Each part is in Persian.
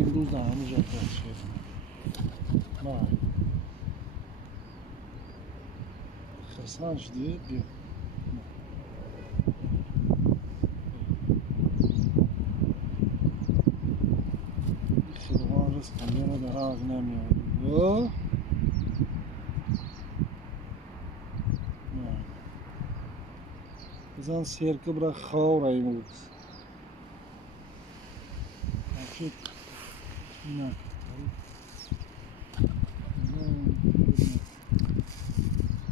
امروز در همون جا شد نه خسان شدی بیا خیلی رست کنیه در آغ نمیاد بزن سیرکه برای خواه رای بود اکید نه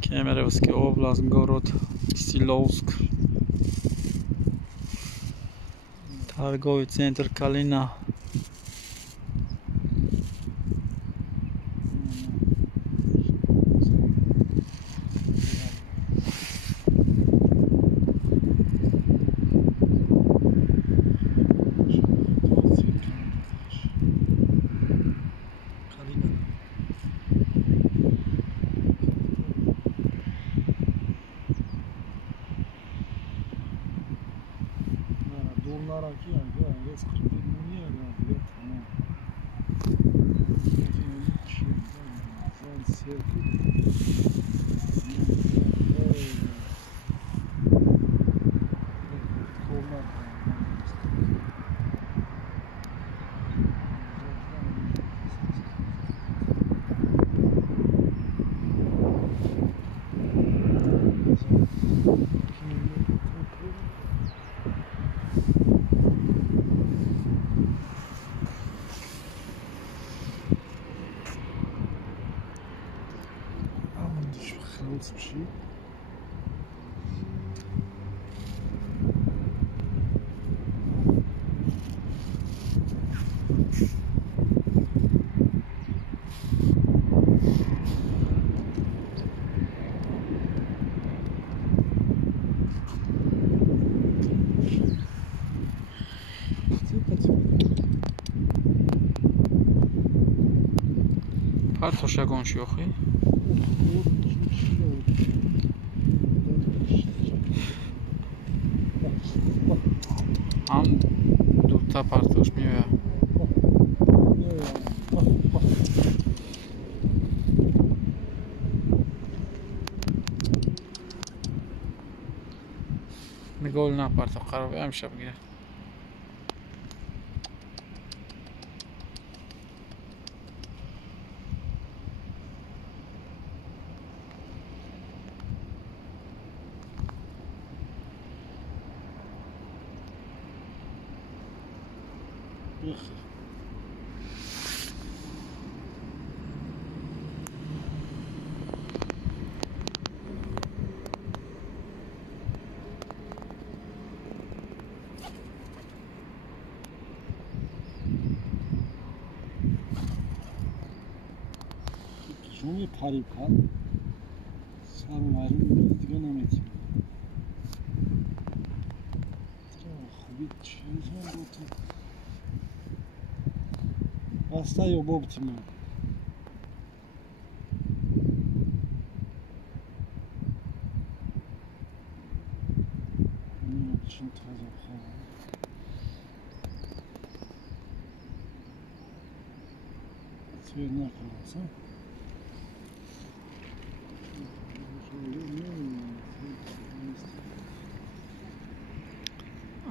Kemerovski oblast, Gorod, Silovsk, торговый центр Kalina. Bunlar ki yani res kırmızı niye yani tamam. Sen sevgi. Bir şey. Partոշակոն շյոխի Am dupta partoş miye میگول نه پارتو قرار امشب گیره Şunu tarif kal. Sen varım دیگه نمیتونی. خوبی چیزا بود. Hasta yok bu bitimde. Şimdi taze falan. Suyuna kalırsa.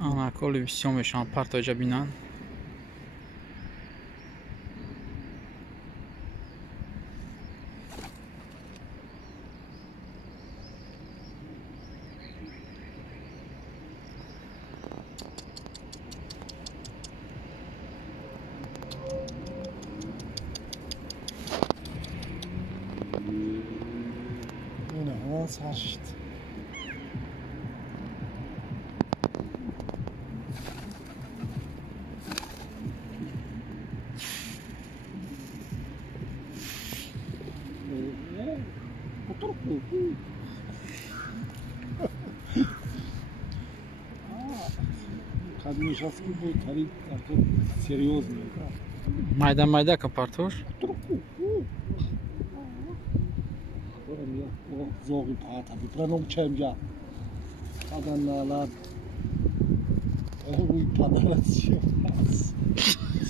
Anakoli vision și am partajat bine. Saçtı. Кадмишевский был тариф серьезный. Майда капартош. Zogi pata, bi pranom çemca. Adanlar. O bu padalasyon.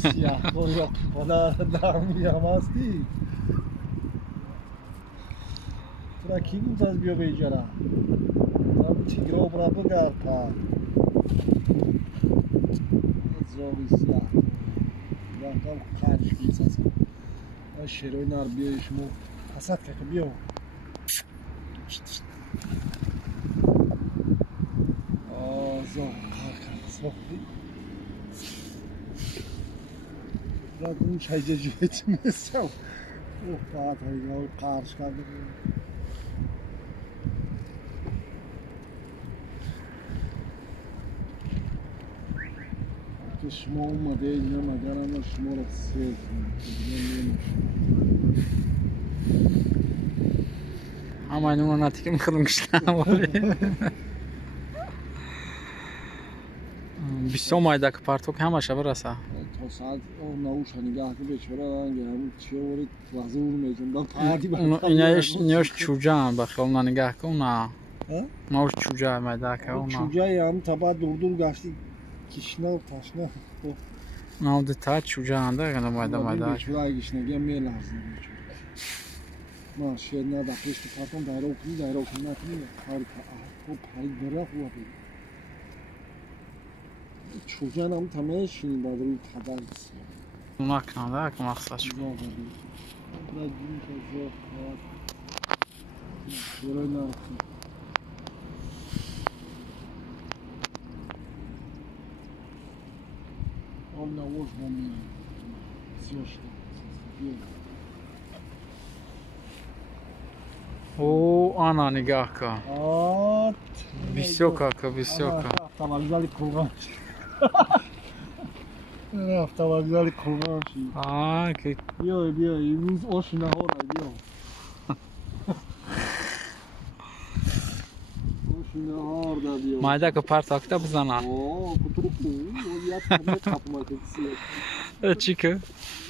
سیاه کن یا خدا درمی هم هستی تو را کی بود از بیا بیجره تیگره و برا بگرد تا زاوی سیاه کن یا کم خرش بیس هست شیروی نار بیای شما حسد که بیا زاو کار کرد زاوی را اون چایجه جویت میستم اوه باید هایی قارش کرده که شما اومده اینجا مگرم شما را سیل همه اینو نتی که میخوادم کشتم بیستو مایده که پرتو که همه شبه رسه تا ساعت نوش نگاه که بیچاره دارن همون چیه وری وزه اون میزن دارم پردی ایناش چوجه هم بخیال نگاه که اونا ناوش چوجه مایده که اونا چوجه هم تا دور دور گشتی کشنه و تشنه ناو ده تا چوجه هم ده گنده مایده بیچاره اگیش نگه میلرزه بیچاره ما شیر نه دقیقش که پرتون دایره کنی نکنی پاری بره خواه بید چوجه هم تمه شینی باید روی تبر بسید اونا کنده که مقصد شد برای نرخی آل نواش با میرم سیاشته او آنا نگاه کن آت بیسیو که بیسیو که افتوالزالی کلغان شی افتوالزالی کلغان شی که بیا این روز آشی نهاره بیا آشی نهار دا بیا مایده که پرتاکته بزنه آه کترو یاد همه کپما که چی که؟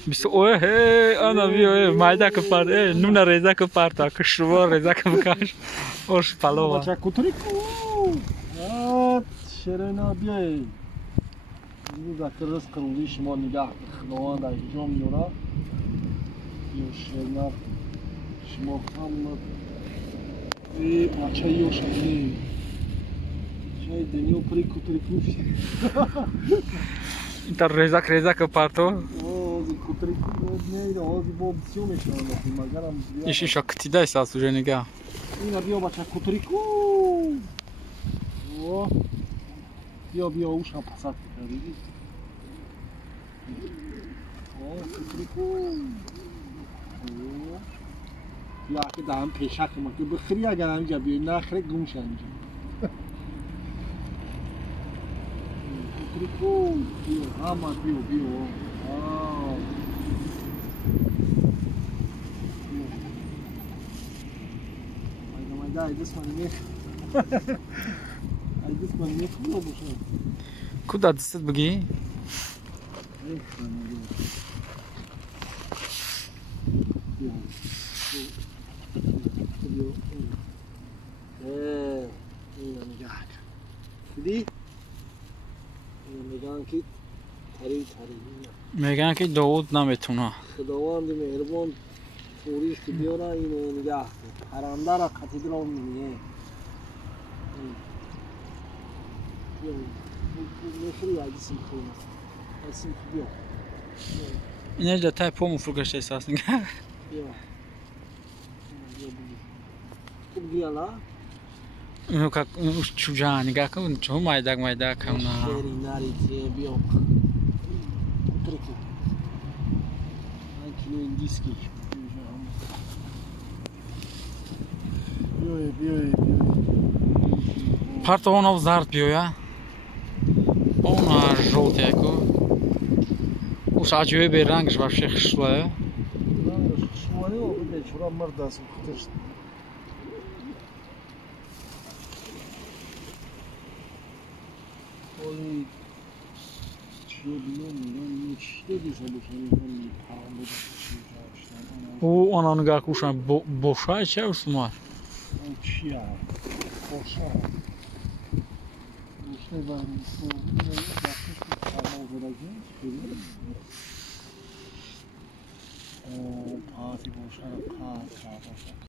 بیسو اوه هی آنا بیا مایده که پرت نونه ریزه که پرتاک شروع ریزه که بکش اوش پلوه بچه کتری کو آت شیرنا بیای روز اکر رزق روزی شما نگاه خداوند در اینجا میاره یا شیرنا شما هم ای بچه یا شیرنی شای دنیو پری کتری کو این تا ریزه که پرتو آزی کتری کو نیده آزی با بسیو میشه مگرم ایش ایشا کتیده ایست از توجه نگاه اینا بیا بچه کتری کو بیا اوش هم پسد بکردی کتری کو یا که دهم پیشک ما که بخری اگر همینجا بیایی نخری گمشه همینجا کتری کو بیا همه بیا مایده ایدست منی میخ ایدست منی میخ بیا باشه کدا دستت بگی؟ اینو نگاه کن دیدی؟ اینو نگاه که تری میگن که داود نمیتونه خداوند مهربان طوریش که بیاره اینو نگاه کن پرنده را قطید را میمیه میخری عجیسم خونه عجیسم بیا اینه جا تای پومو فرگشته احساس نگه بیا خوب گیالا اینو که چوجه نگاه کن چه مایده کم نه شیری ناری تیه بیا ترکی من کلو این دیسکی بیای پرتو اونو زرد بیویا اونو جلته اکو اوش عجیبه به رنگش вообще خشلوه رنگش خشلوه و بده چرا مرد است خودش ولی چیه بیان چیه دیزه بکنی پرام بوده او اونو نگاه کوشن بوشای چه اوشمار چیه بوشای بوشای پاتی باشن کار باشه